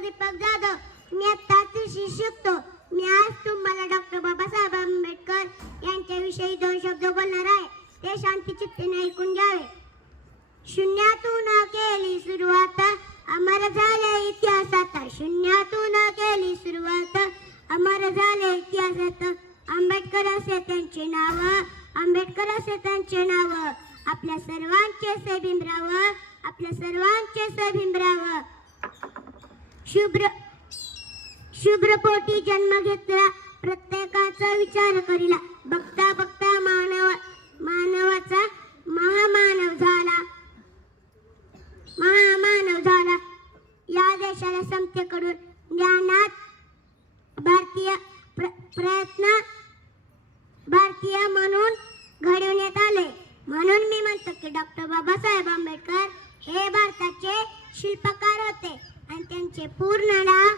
दीपक जाधव. मी आता तिसरी शिकतो. मी आज तुम्हाला डॉक्टर बाबासाहेब आंबेडकर यांच्याविषयी 2 शब्द बोलणार आहे. ते शांती चित्तेने ऐकून घ्यावे. शून्यातून केली सुरुवात, अमर झाले इतिहासात. शून्यातून केली सुरुवात, अमर झाले इतिहासात. आंबेडकर असे त्यांचे नाव, आंबेडकर असे त्यांचे नाव. आपल्या सर्वांचे से भीमराव, आपल्या सर्वांचे से भीमराव. शुभ्र पोटी जन्म घेतला, प्रत्येकाचा विचार करीला. बघता बघता मानवाचा महामानव झाला, महामानव झाला. या देशाला समतेकडून ज्ञानात भारतीय म्हणून घडवण्यात आले. म्हणून मी म्हणतो की डॉक्टर बाबासाहेब आंबेडकर हे भारताचे शिल्पकार होते आणि त्यांचे पूर्ण नाव